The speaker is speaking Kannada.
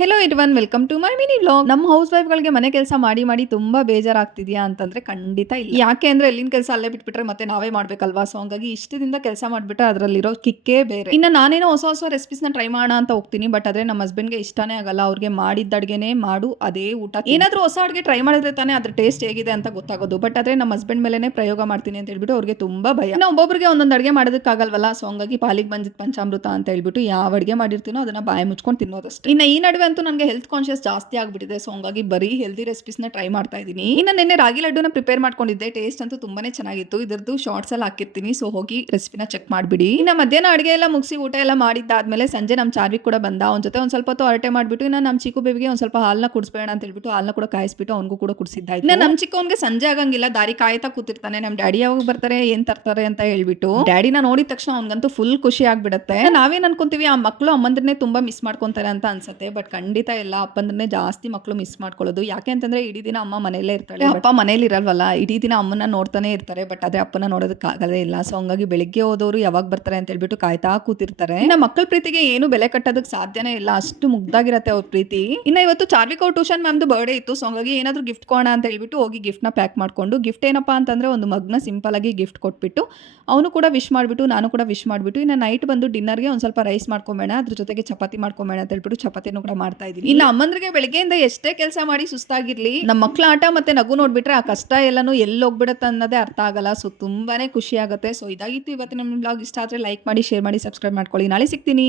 Hello everyone, welcome to my mini vlog. ನಮ್ಮ ಹೌಸ್ ವೈಫ್ಗಳಿಗೆ ಮನೆ ಕೆಲಸ ಮಾಡಿ ಮಾಡಿ ತುಂಬಾ ಬೇಜಾರಾಗ್ತಿದ್ಯಾ ಅಂತಂದ್ರೆ ಖಂಡಿತ ಇಲ್ಲ. ಯಾಕೆ ಅಂದ್ರೆ ಎಲ್ಲಿನ ಕೆಲಸ ಅಲ್ಲೇ ಬಿಟ್ಬಿಟ್ರೆ ಮತ್ತೆ ನಾವೇ ಮಾಡ್ಬೇಕಲ್ವಾ. ಸೊ ಹಂಗಾಗಿ ಇಷ್ಟದಿಂದ ಕೆಲಸ ಮಾಡ್ಬಿಟ್ರೆ ಅದರಲ್ಲಿರೋ ಕಿಕ್ಕೇ ಬೇರೆ. ಇನ್ನು ನಾನೇನೋ ಹೊಸ ಹೊಸ ರೆಸಿಪೀಸ್ ನ ಟ್ರೈ ಮಾಡೋಣ ಅಂತ ಹೋಗ್ತೀನಿ, ಬಟ್ ಆದ್ರೆ ನಮ್ಮ ಹಸ್ಬೆಂಡ್ಗೆ ಇಷ್ಟನೇ ಆಗಲ್ಲ. ಅವ್ರಿಗೆ ಮಾಡಿದ ಅಡ್ಗೆನೆ ಮಾಡು ಅದೇ ಊಟ. ಏನಾದ್ರೂ ಹೊಸ ಅಡ್ಗೆ ಟ್ರೈ ಮಾಡಿದ್ರೆ ತಾನೇ ಅದ್ರ ಟೇಸ್ಟ್ ಹೇಗಿದೆ ಅಂತ ಗೊತ್ತಾಗೋದು. ಬಟ್ ಆದ್ರೆ ನಮ್ಮ ಹಸ್ಬೆಂಡ್ ಮೇಲೆನೆ ಪ್ರಯೋಗ ಮಾಡ್ತೀನಿ ಅಂತ ಹೇಳ್ಬಿಟ್ಟು ಅವ್ರಿಗೆ ತುಂಬಾ ಭಯ. ಇನ್ನು ಒಬ್ಬೊಬ್ಬರಿಗೆ ಒಂದೊಂದು ಅಡ್ಗೆ ಮಾಡೋದಕ್ಕಾಗಲ್ವಲ್ಲ. ಸೊ ಹಂಗಾಗಿ ಪಾಲಿಗೆ ಬಂದಿದ್ ಪಂಚಾಮೃತ ಅಂತ ಹೇಳ್ಬಿಟ್ಟು ಯಾವ ಅಡ್ಗೆ ಮಾಡಿರ್ತೀನೋ ಅದನ್ನ ಬಾಯಿ ಮುಚ್ಕೊಂಡು ತಿನ್ನೋದಷ್ಟೇ. ಇನ್ನು ಈ ನಡುವೆ ಅಂತೂ ನನಗೆ ಹೆಲ್ತ್ ಕಾನ್ಶಿಯಸ್ ಜಾಸ್ತಿ ಆಗ್ಬಿಟ್ಟಿದೆ. ಸೊ ಹಂಗಾಗಿ ಬರೀ ಹೆಲ್ದಿ ರೆಸಿಪೀಸ್ ನ ಟ್ರೈ ಮಾಡ್ತಾ ಇದ್ದೀನಿ. ಇನ್ನು ನಿನ್ನೆ ರಾಗಿ ಲಡ್ಡುನ ಪ್ರಿಪೇರ್ ಮಾಡ್ಕೊಂಡಿದ್ದೆ. ಟೇಸ್ಟ್ ಅಂತೂ ತುಂಬಾನೇ ಚೆನ್ನಾಗಿತ್ತು. ಇದರದ್ದು ಶಾರ್ಟ್ಸ್ ಎಲ್ಲ ಹಾಕಿರ್ತೀನಿ, ಸೊ ಹೋಗಿ ರೆಸಿಪಿನ ಚೆಕ್ ಮಾಡ್ಬಿಡಿ. ಇನ್ನು ಮಧ್ಯಾಹ್ನ ಅಡುಗೆ ಎಲ್ಲ ಮುಗಿಸಿ ಊಟ ಎಲ್ಲ ಮಾಡಿದ್ದಾದ್ಮೇಲೆ ಸಂಜೆ ನಮ್ಮ ಚಾರ್ವಿಕ್ ಕೂಡ ಬಂದ. ಅವ್ನ ಜೊತೆ ಒಂದ್ ಸ್ವಲ್ಪ ಹೊತ್ತು ಹರಟೆ ಮಾಡ್ಬಿಟ್ಟು ಇನ್ನು ನಮ್ಮ ಚಿಕ್ಕು ಬೇಬಿಗೆ ಒಂದ್ ಸ್ವಲ್ಪ ಹಾಲ್ನ ಕುಡಿಸ್ಬೇಡ ಅಂತ ಹೇಳ್ಬಿಟ್ಟು ಹಾಲ್ನ ಕೂಡ ಕಾಯಿಸ್ಬಿಟ್ಟು ಅವ್ನಿಗೂ ಕೂಡ ಕುಡಿಸಿದ್ದಾಯ್ತು. ಇನ್ನು ನಮ್ಮ ಚಿಕ್ಕವನ್ಗೆ ಸಂಜೆ ಆಗಂಗಿಲ್ಲ, ದಾರಿ ಕಾಯ್ತಾ ಕೂತಿರ್ತಾನೆ. ನಮ್ಮ ಡ್ಯಾಡಿ ಯಾವಾಗ ಬರ್ತಾರೆ, ಏನ್ ತರ್ತಾರೆ ಅಂತ ಹೇಳ್ಬಿಟ್ಟು. ಡ್ಯಾಡಿನ ನೋಡಿದ ತಕ್ಷಣ ಅವ್ನಿಗಂತೂ ಫುಲ್ ಖುಷಿ ಆಗ್ಬಿಡುತ್ತೆ. ನಾವೇನ್ ಅನ್ಕೊಂತೀವಿ, ಆ ಮಕ್ಕಳು ಅಮ್ಮಂದ್ರನ್ನೇ ತುಂಬಾ ಮಿಸ್ ಮಾಡ್ಕೊಂತಾರೆ ಅಂತ ಅನ್ಸುತ್ತೆ. ಬಟ್ ಖಂಡಿತ ಎಲ್ಲ ಅಪ್ಪಂದ್ರನ್ನೇ ಜಾಸ್ತಿ ಮಕ್ಕಳು ಮಿಸ್ ಮಾಡ್ಕೊಳ್ಳೋದು. ಯಾಕೆ ಅಂತಂದ್ರೆ ಇಡೀ ದಿನ ಅಮ್ಮ ಮನೆಯಲ್ಲೇ ಇರ್ತಾಳೆ, ಅಪ್ಪ ಮನೇಲಿ ಇರಲ್ವಲ್ಲ. ಇಡೀ ದಿನ ಅಮ್ಮನ ನೋಡ್ತಾನೆ ಇರ್ತಾರೆ, ಬಟ್ ಅದೇ ಅಪ್ಪನ ನೋಡೋದಕ್ಕಾಗದೇ ಇಲ್ಲ. ಸೊ ಹಂಗಾಗಿ ಬೆಳಿಗ್ಗೆ ಹೋದವರು ಯಾವಾಗ ಬರ್ತಾರೆ ಅಂತ ಹೇಳ್ಬಿಟ್ಟು ಕಾಯ್ತಾ ಕೂತಿರ್ತಾರೆ. ಇನ್ನ ಮಕ್ಕಳ ಪ್ರೀತಿಗೆ ಏನು ಬೆಲೆ ಕಟ್ಟೋದಕ್ಕೆ ಸಾಧ್ಯನೇ ಇಲ್ಲ, ಅಷ್ಟು ಮುಗ್ದಾಗಿರತ್ತೆ ಅವ್ರ ಪ್ರೀತಿ. ಇನ್ನ ಇವತ್ತು ಚಾರ್ವಿಕ್ ಅವ್ರ ಟ್ಯೂಷನ್ ಮ್ಯಾಮ್ದು ಬರ್ಡೇ ಇತ್ತು. ಸೊ ಹಂಗಾಗಿ ಏನಾದ್ರು ಗಿಫ್ಟ್ ಕೊಡೋಣ ಅಂತ ಹೇಳ್ಬಿಟ್ಟು ಹೋಗಿ ಗಿಫ್ಟ್ ನ ಪ್ಯಾಕ್ ಮಾಡ್ಕೊಂಡು, ಗಿಫ್ಟ್ ಏನಪ್ಪಾ ಅಂತಂದ್ರೆ ಒಂದು ಮಗ್ನ ಸಿಂಪಲ್ ಆಗಿ ಗಿಫ್ಟ್ ಕೊಟ್ಬಿಟ್ಟು ಅವನು ಕೂಡ ವಿಶ್ ಮಾಡ್ಬಿಟ್ಟು ನಾನು ಕೂಡ ವಿಶ್ ಮಾಡ್ಬಿಟ್ಟು ಇನ್ನ ನೈಟ್ ಬಂದು ಡಿನ್ನರ್ಗೆ ಒಂದ್ ಸ್ವಲ್ಪ ರೈಸ್ ಮಾಡ್ಕೊಂಬೇಡ, ಅದ್ರ ಜೊತೆಗೆ ಚಪಾತಿ ಮಾಡ್ಕೊಂಬೇಡ ಅಂತ ಹೇಳ್ಬಿಟ್ಟು ಚಪಾತಿನೂ ಕೂಡ ಮಾಡ್ತಾ ಇದೀನಿ. ಇನ್ನು ಅಮ್ಮಂದ್ರಿಗೆ ಬೆಳಗ್ಗೆಯಿಂದ ಎಷ್ಟೇ ಕೆಲಸ ಮಾಡಿ ಸುಸ್ತಾಗಿರ್ಲಿ, ನಮ್ಮ ಮಕ್ಳ ಆಟ ಮತ್ತೆ ನಗು ನೋಡ್ಬಿಟ್ರೆ ಆ ಕಷ್ಟ ಎಲ್ಲಾನು ಎಲ್ಲಿ ಹೋಗ್ಬಿಡುತ್ತೆ ಅನ್ನೋದೇ ಅರ್ಥ ಆಗಲ್ಲ. ಸೊ ತುಂಬಾನೇ ಖುಷಿ ಆಗುತ್ತೆ. ಸೊ ಇದಾಗಿತ್ತು ಇವತ್ತಿನ ನಮ್ಮ ಬ್ಲಾಗ್. ಇಷ್ಟ ಆದ್ರೆ ಲೈಕ್ ಮಾಡಿ, ಶೇರ್ ಮಾಡಿ, ಸಬ್ಸ್ಕ್ರೈಬ್ ಮಾಡ್ಕೊಳ್ಳಿ. ನಾಳೆ ಸಿಗ್ತೀನಿ.